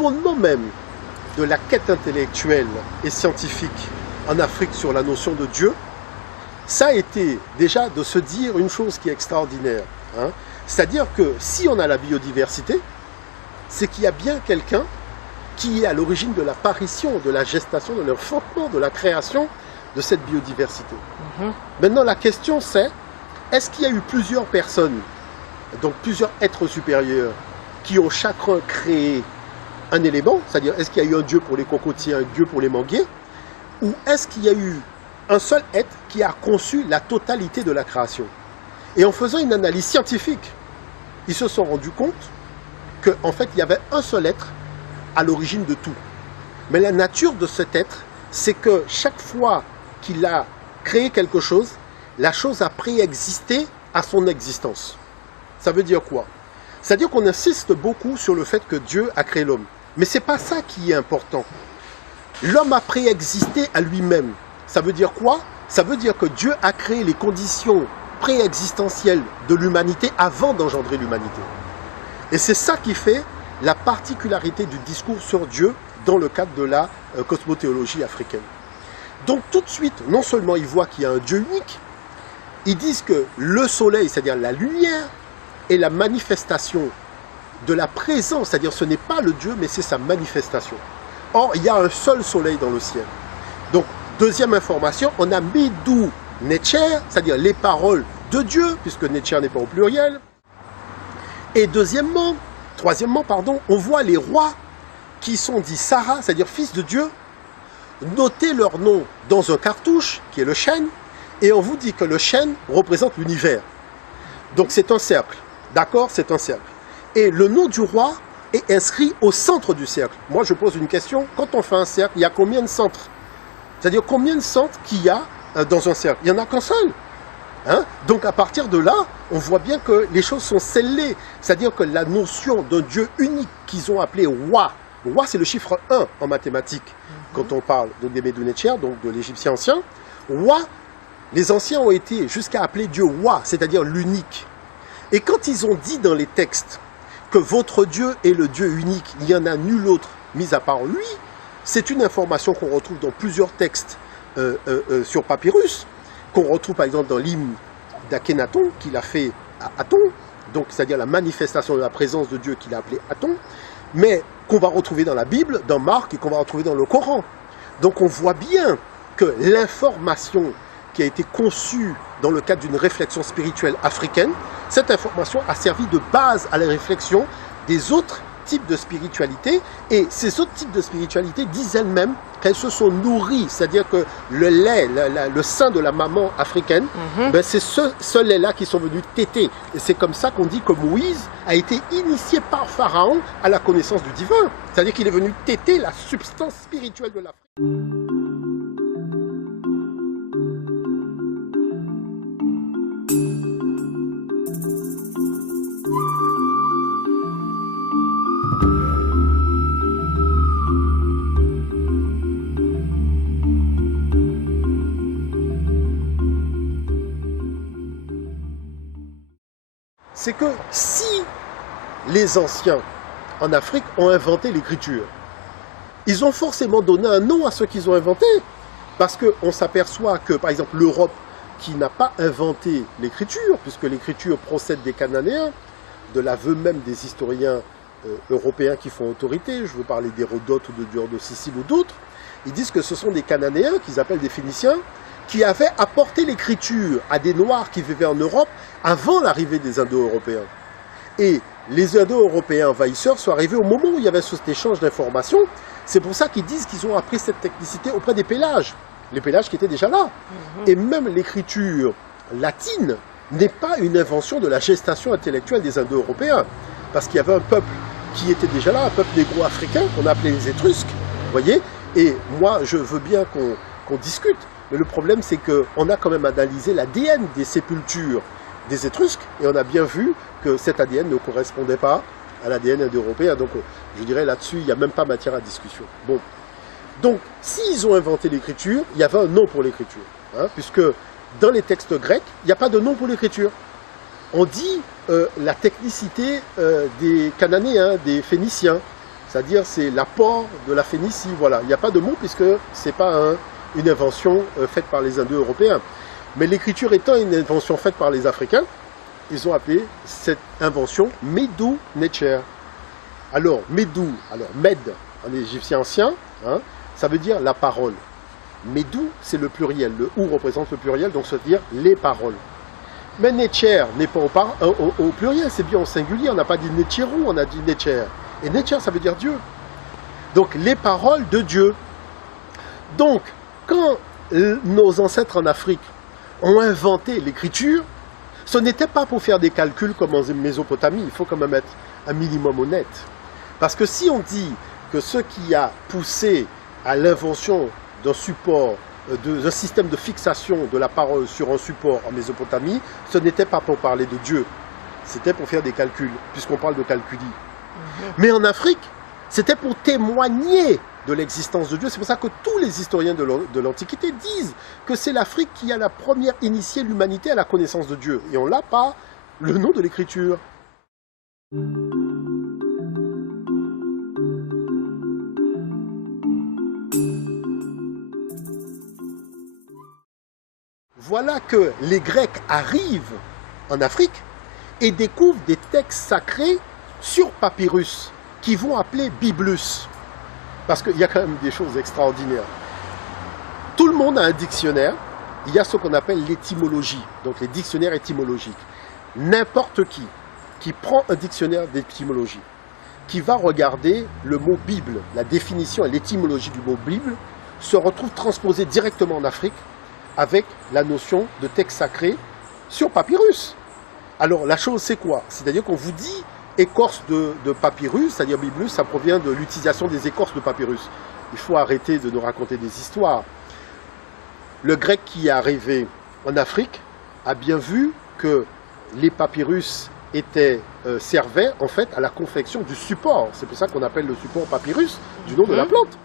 fondement même de la quête intellectuelle et scientifique en Afrique sur la notion de Dieu, ça a été déjà de se dire une chose qui est extraordinaire. Hein. C'est-à-dire que si on a la biodiversité, c'est qu'il y a bien quelqu'un qui est à l'origine de l'apparition, de la gestation, de l'enfantement, de la création de cette biodiversité. Maintenant, la question c'est, est-ce qu'il y a eu plusieurs personnes, donc plusieurs êtres supérieurs, qui ont chacun créé un élément, c'est-à-dire est-ce qu'il y a eu un dieu pour les cocotiers, un dieu pour les manguiers, ou est-ce qu'il y a eu un seul être qui a conçu la totalité de la création? Et en faisant une analyse scientifique, ils se sont rendus compte qu'en fait, il y avait un seul être à l'origine de tout. Mais la nature de cet être, c'est que chaque fois qu'il a créé quelque chose, la chose a préexisté à son existence. Ça veut dire quoi? C'est-à-dire qu'on insiste beaucoup sur le fait que Dieu a créé l'homme. Mais ce n'est pas ça qui est important. L'homme a préexisté à lui-même. Ça veut dire quoi? Ça veut dire que Dieu a créé les conditions préexistentielles de l'humanité avant d'engendrer l'humanité. Et c'est ça qui fait la particularité du discours sur Dieu dans le cadre de la cosmothéologie africaine. Donc tout de suite, non seulement ils voient qu'il y a un Dieu unique, ils disent que le soleil, c'est-à-dire la lumière, est la manifestation de la présence, c'est-à-dire ce n'est pas le Dieu, mais c'est sa manifestation. Or, il y a un seul soleil dans le ciel. Donc, deuxième information, on a Midou Netcher, c'est-à-dire les paroles de Dieu, puisque Netcher n'est pas au pluriel. Et troisièmement, on voit les rois qui sont dits Sarah, c'est-à-dire fils de Dieu, noter leur nom dans un cartouche, qui est le chêne, et on vous dit que le chêne représente l'univers. Donc c'est un cercle, d'accord? C'est un cercle. Et le nom du roi est inscrit au centre du cercle. Moi, je pose une question. Quand on fait un cercle, il y a combien de centres? C'est-à-dire combien de centres qu'il y a dans un cercle? Il n'y en a qu'un seul. Hein? Donc à partir de là, on voit bien que les choses sont scellées. C'est-à-dire que la notion d'un Dieu unique qu'ils ont appelé Wa, Wa c'est le chiffre 1 en mathématiques, quand on parle de Midou Netcher, donc de l'égyptien ancien. Wa, les anciens ont été jusqu'à appeler Dieu Wa, c'est-à-dire l'unique. Et quand ils ont dit dans les textes que votre Dieu est le Dieu unique, il n'y en a nul autre mis à part lui, c'est une information qu'on retrouve dans plusieurs textes sur papyrus, qu'on retrouve par exemple dans l'hymne d'Akhenaton qu'il a fait à Aton, donc c'est-à-dire la manifestation de la présence de Dieu qu'il a appelé Aton, mais qu'on va retrouver dans la Bible, dans Marc et qu'on va retrouver dans le Coran. Donc on voit bien que l'information qui a été conçue dans le cadre d'une réflexion spirituelle africaine, cette information a servi de base à la réflexion des autres types de spiritualité, et ces autres types de spiritualité disent elles-mêmes qu'elles se sont nourries, c'est-à-dire que le lait, le sein de la maman africaine, ben c'est ce lait-là qui sont venus téter. Et c'est comme ça qu'on dit que Moïse a été initié par Pharaon à la connaissance du divin. C'est-à-dire qu'il est venu téter la substance spirituelle de l'Afrique. C'est que si les anciens en Afrique ont inventé l'écriture, ils ont forcément donné un nom à ce qu'ils ont inventé. Parce qu'on s'aperçoit que, par exemple, l'Europe, qui n'a pas inventé l'écriture, puisque l'écriture procède des Cananéens, de l'aveu même des historiens européens qui font autorité, je veux parler d'Hérodote ou de Dior de Sicile ou d'autres, ils disent que ce sont des Cananéens, qu'ils appellent des Phéniciens, qui avaient apporté l'écriture à des Noirs qui vivaient en Europe avant l'arrivée des Indo-Européens. Et les Indo-Européens envahisseurs sont arrivés au moment où il y avait cet échange d'informations. C'est pour ça qu'ils disent qu'ils ont appris cette technicité auprès des Pélages, les Pélages qui étaient déjà là. Et même l'écriture latine n'est pas une invention de la gestation intellectuelle des Indo-Européens, parce qu'il y avait un peuple qui était déjà là, un peuple négro-africain qu'on appelait les Étrusques, vous voyez. Et moi, je veux bien qu'on discute. Mais le problème, c'est qu'on a quand même analysé l'ADN des sépultures des Étrusques, et on a bien vu que cet ADN ne correspondait pas à l'ADN indo-européen. Donc, je dirais là-dessus, il n'y a même pas matière à discussion. Bon. Donc, s'ils ont inventé l'écriture, il y avait un nom pour l'écriture. Hein, puisque dans les textes grecs, il n'y a pas de nom pour l'écriture. On dit la technicité des Cananéens, des Phéniciens. c'est-à-dire c'est l'apport de la Phénicie. Voilà, il n'y a pas de mot puisque ce n'est pas une invention faite par les Indo-Européens. Mais l'écriture étant une invention faite par les Africains, ils ont appelé cette invention Medu Necher. Alors, Medu, Med en égyptien ancien, hein, ça veut dire la parole. Medu, c'est le pluriel. Le ou représente le pluriel, donc ça veut dire les paroles. Mais Necher n'est pas au pluriel, c'est bien au singulier. On n'a pas dit Necheru, on a dit Necher. Et Necher, ça veut dire Dieu. Donc, les paroles de Dieu. Donc, quand nos ancêtres en Afrique ont inventé l'écriture, ce n'était pas pour faire des calculs comme en Mésopotamie. Il faut quand même être un minimum honnête. Parce que si on dit que ce qui a poussé à l'invention d'un support, d'un système de fixation de la parole sur un support en Mésopotamie, ce n'était pas pour parler de Dieu, c'était pour faire des calculs, puisqu'on parle de calculi. Mais en Afrique, c'était pour témoigner de l'existence de Dieu. C'est pour ça que tous les historiens de l'Antiquité disent que c'est l'Afrique qui a la première initié l'humanité à la connaissance de Dieu. Et on l'a par le nom de l'écriture. Voilà que les Grecs arrivent en Afrique et découvrent des textes sacrés sur papyrus qu'ils vont appeler Biblus. Parce qu'il y a quand même des choses extraordinaires. Tout le monde a un dictionnaire. Il y a ce qu'on appelle l'étymologie, donc les dictionnaires étymologiques. N'importe qui prend un dictionnaire d'étymologie, qui va regarder le mot Bible, la définition et l'étymologie du mot Bible, se retrouve transposé directement en Afrique avec la notion de texte sacré sur papyrus. Alors la chose c'est quoi? C'est-à-dire qu'on vous dit écorce de papyrus, c'est-à-dire Biblus, ça provient de l'utilisation des écorces de papyrus. Il faut arrêter de nous raconter des histoires. Le grec qui est arrivé en Afrique a bien vu que les papyrus servaient en fait à la confection du support. C'est pour ça qu'on appelle le support papyrus du nom de la plante.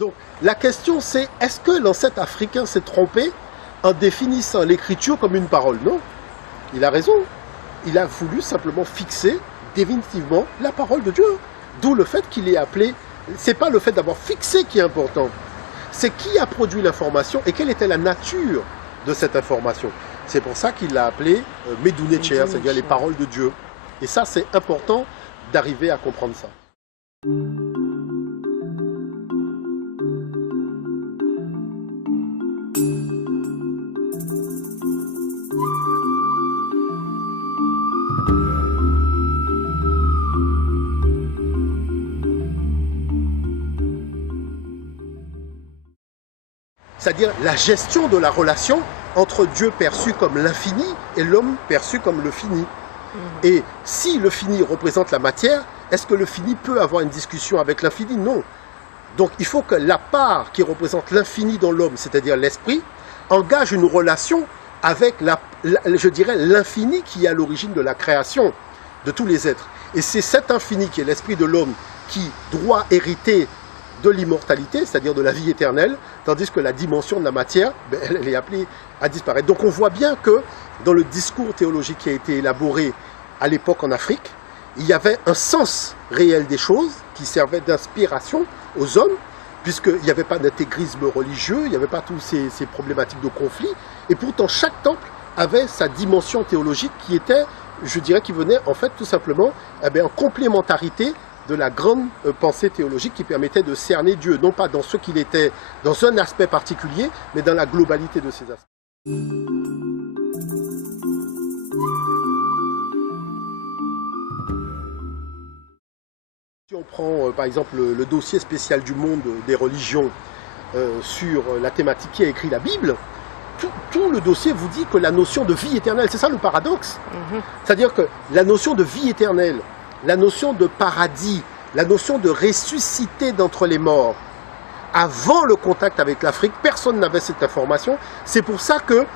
Donc, la question c'est, est-ce que l'ancêtre africain s'est trompé en définissant l'écriture comme une parole? Non, il a raison. Il a voulu simplement fixer définitivement la parole de Dieu. D'où le fait qu'il est appelé, c'est pas le fait d'avoir fixé qui est important, c'est qui a produit l'information et quelle était la nature de cette information. C'est pour ça qu'il l'a appelé Medu Necher, c'est-à-dire les paroles de Dieu. Et ça, c'est important d'arriver à comprendre ça. C'est-à-dire la gestion de la relation entre Dieu perçu comme l'infini et l'homme perçu comme le fini. Et si le fini représente la matière, est-ce que le fini peut avoir une discussion avec l'infini? Non. Donc il faut que la part qui représente l'infini dans l'homme, c'est-à-dire l'esprit, engage une relation avec, je dirais, l'infini qui est à l'origine de la création de tous les êtres. Et c'est cet infini qui est l'esprit de l'homme qui doit hériter de l'immortalité, c'est-à-dire de la vie éternelle, tandis que la dimension de la matière, elle est appelée à disparaître. Donc on voit bien que dans le discours théologique qui a été élaboré à l'époque en Afrique, il y avait un sens réel des choses qui servait d'inspiration aux hommes, puisqu'il n'y avait pas d'intégrisme religieux, il n'y avait pas toutes ces problématiques de conflit, et pourtant chaque temple avait sa dimension théologique qui était, je dirais, qui venait en fait tout simplement en complémentarité de la grande pensée théologique qui permettait de cerner Dieu, non pas dans ce qu'il était, dans un aspect particulier, mais dans la globalité de ses aspects. Si on prend par exemple le dossier spécial du monde des religions sur la thématique qui a écrit la Bible, tout le dossier vous dit que la notion de vie éternelle, c'est ça le paradoxe. C'est-à-dire que la notion de vie éternelle, la notion de paradis, la notion de ressusciter d'entre les morts, avant le contact avec l'Afrique, personne n'avait cette information. C'est pour ça que,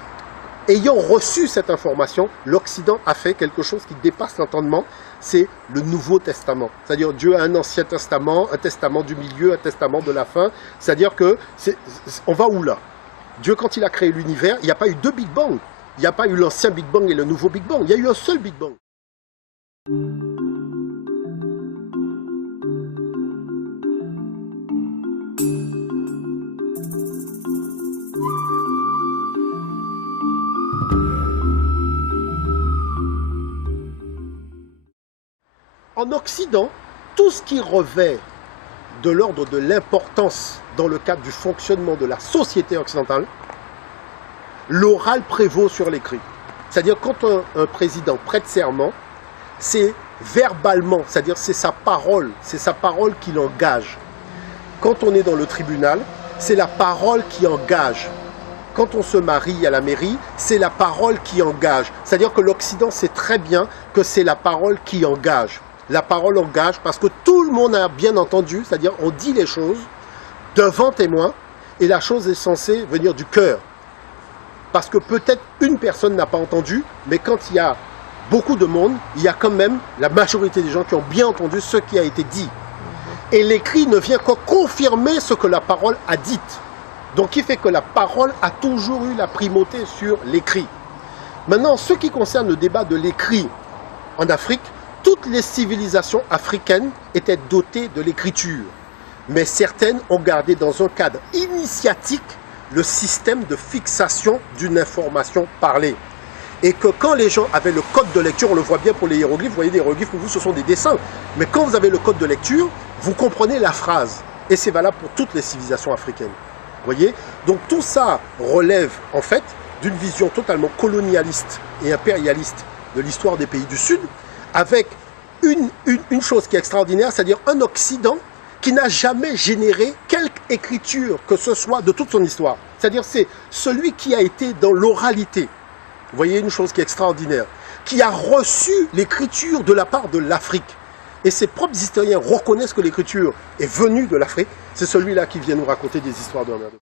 ayant reçu cette information, l'Occident a fait quelque chose qui dépasse l'entendement, c'est le Nouveau Testament. C'est-à-dire Dieu a un Ancien Testament, un Testament du milieu, un Testament de la fin. C'est-à-dire que, on va où là? Dieu, quand il a créé l'univers, il n'y a pas eu deux Big Bang. Il n'y a pas eu l'ancien Big Bang et le nouveau Big Bang. Il y a eu un seul Big Bang. En Occident, tout ce qui revêt de l'ordre de l'importance dans le cadre du fonctionnement de la société occidentale, l'oral prévaut sur l'écrit. C'est-à-dire quand un président prête serment, c'est verbalement, c'est-à-dire c'est sa parole qui l'engage. Quand on est dans le tribunal, c'est la parole qui engage. Quand on se marie à la mairie, c'est la parole qui engage. C'est-à-dire que l'Occident sait très bien que c'est la parole qui engage. La parole engage parce que tout le monde a bien entendu, c'est-à-dire on dit les choses devant témoin et la chose est censée venir du cœur. Parce que peut-être une personne n'a pas entendu, mais quand il y a beaucoup de monde, il y a quand même la majorité des gens qui ont bien entendu ce qui a été dit. Et l'écrit ne vient que confirmer ce que la parole a dit. Donc il fait que la parole a toujours eu la primauté sur l'écrit. Maintenant, ce qui concerne le débat de l'écrit en Afrique, toutes les civilisations africaines étaient dotées de l'écriture. Mais certaines ont gardé dans un cadre initiatique le système de fixation d'une information parlée. Et que quand les gens avaient le code de lecture, on le voit bien pour les hiéroglyphes, vous voyez des hiéroglyphes pour vous ce sont des dessins. Mais quand vous avez le code de lecture, vous comprenez la phrase. Et c'est valable pour toutes les civilisations africaines. Vous voyez? Donc tout ça relève en fait d'une vision totalement colonialiste et impérialiste de l'histoire des pays du Sud, avec une chose qui est extraordinaire, c'est-à-dire un Occident qui n'a jamais généré quelque écriture que ce soit de toute son histoire. C'est-à-dire c'est celui qui a été dans l'oralité. Vous voyez une chose qui est extraordinaire, qui a reçu l'écriture de la part de l'Afrique. Et ses propres historiens reconnaissent que l'écriture est venue de l'Afrique. C'est celui-là qui vient nous raconter des histoires de merde.